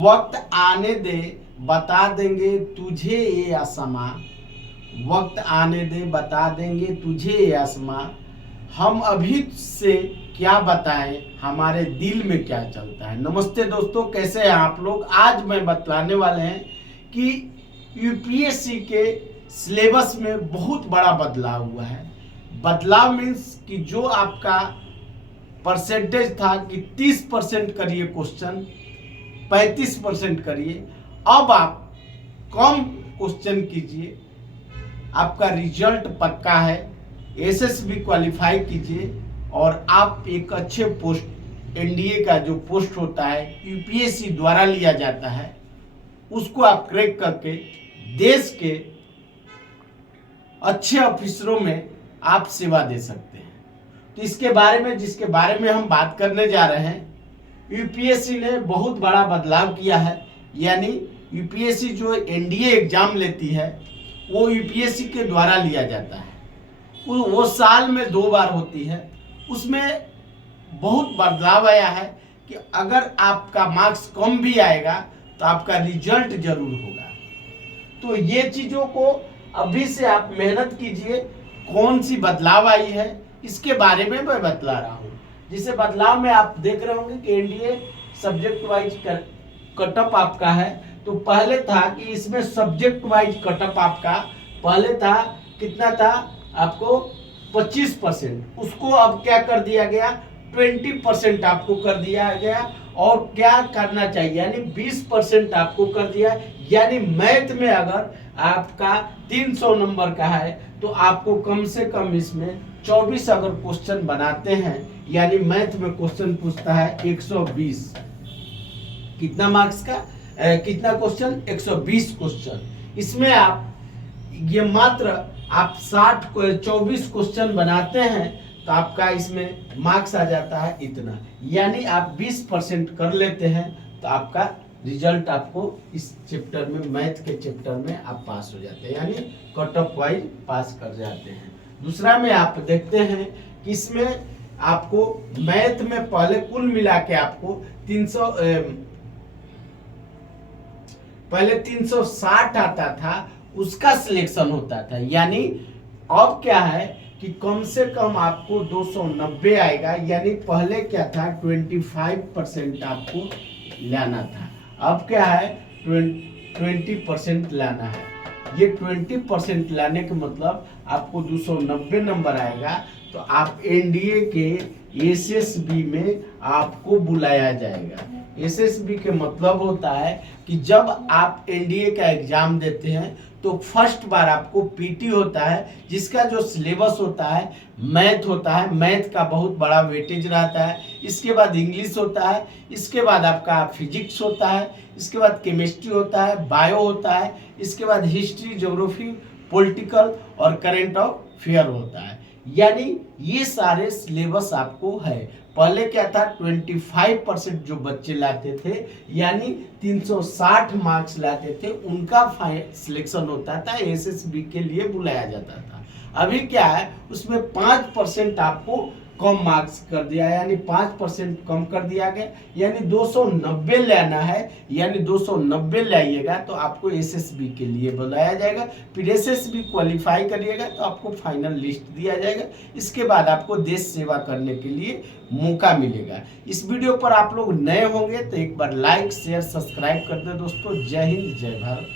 वक्त आने दे बता देंगे तुझे ये आसमां। वक्त आने दे बता देंगे तुझे ये आसमां। हम अभी से क्या बताएं हमारे दिल में क्या चलता है। नमस्ते दोस्तों, कैसे हैं आप लोग। आज मैं बतलाने वाले हैं कि यूपीएससी के सिलेबस में बहुत बड़ा बदलाव हुआ है। बदलाव मीन्स कि जो आपका परसेंटेज था कि 30% करिए क्वेश्चन, 35% करिए, अब आप कम क्वेश्चन कीजिए, आपका रिजल्ट पक्का है। एसएसबी क्वालिफाई कीजिए और आप एक अच्छे पोस्ट, एनडीए का जो पोस्ट होता है यूपीएससी द्वारा लिया जाता है, उसको आप क्रैक करके देश के अच्छे ऑफिसरों में आप सेवा दे सकते हैं। तो इसके बारे में, जिसके बारे में हम बात करने जा रहे हैं, यूपीएससी ने बहुत बड़ा बदलाव किया है। यानी यूपीएससी जो एनडीए एग्जाम लेती है वो यूपीएससी के द्वारा लिया जाता है। वो साल में 2 बार होती है। उसमें बहुत बदलाव आया है कि अगर आपका मार्क्स कम भी आएगा तो आपका रिजल्ट जरूर होगा। तो ये चीज़ों को अभी से आप मेहनत कीजिए। कौन सी बदलाव आई है इसके बारे में मैं बतला रहा हूँ। जिसे बदलाव में आप देख रहे होंगे कि एनडीए सब्जेक्ट वाइज कटअप आपका है। तो पहले था कि इसमें सब्जेक्ट वाइज कटअप आपका पहले था, कितना था आपको 25%, उसको अब क्या कर दिया गया 20% आपको कर दिया गया। और क्या करना चाहिए यानी 20% आपको कर दिया। यानी मैथ में अगर आपका 300 नंबर का है तो आपको कम से कम इसमें 24 अगर क्वेश्चन बनाते हैं, यानी मैथ में क्वेश्चन पूछता है 120, कितना मार्क्स का कितना क्वेश्चन 120 क्वेश्चन। इसमें आप ये मात्र आप 24 क्वेश्चन बनाते हैं तो आपका इसमें मार्क्स आ जाता है इतना। यानी आप 20% कर लेते हैं तो आपका रिजल्ट आपको इस चैप्टर में, मैथ के चैप्टर में आप पास हो जाते हैं, यानी कट ऑफ वाइज पास कर जाते हैं। दूसरा में आप देखते हैं कि इसमें आपको मैथ में पहले कुल मिला के आपको 360 आता था, उसका सिलेक्शन होता था। यानी अब क्या है कि कम से कम आपको 290 आएगा। यानी पहले क्या था 25% आपको लाना था, अब क्या है 20% लाना है। ये 20% लाने का मतलब आपको 290 नंबर आएगा तो आप एनडीए के एसएसबी में आपको बुलाया जाएगा। एसएसबी के मतलब होता है कि जब आप एनडीए का एग्जाम देते हैं तो फर्स्ट बार आपको पीटी होता है, जिसका जो सिलेबस होता है मैथ होता है। मैथ का बहुत बड़ा वेटेज रहता है। इसके बाद इंग्लिश होता है, इसके बाद आपका फिजिक्स होता है, इसके बाद केमिस्ट्री होता है, बायो होता है, इसके बाद हिस्ट्री, ज्योग्राफी, पॉलिटिकल और करंट अफेयर होता है। यानी ये सारे सिलेबस आपको है। पहले क्या था 25% जो बच्चे लाते थे, यानी 360 मार्क्स लाते थे, उनका सिलेक्शन होता था, एसएसबी के लिए बुलाया जाता था। अभी क्या है उसमें 5% आपको कम मार्क्स कर दिया, यानी 5% कम कर दिया गया। यानी 290 लेना है, यानी 290 लाइएगा तो आपको एसएसबी के लिए बुलाया जाएगा। फिर एसएसबी क्वालिफाई करिएगा तो आपको फाइनल लिस्ट दिया जाएगा। इसके बाद आपको देश सेवा करने के लिए मौका मिलेगा। इस वीडियो पर आप लोग नए होंगे तो एक बार लाइक, शेयर, सब्सक्राइब कर दे दोस्तों। जय हिंद, जय भारत।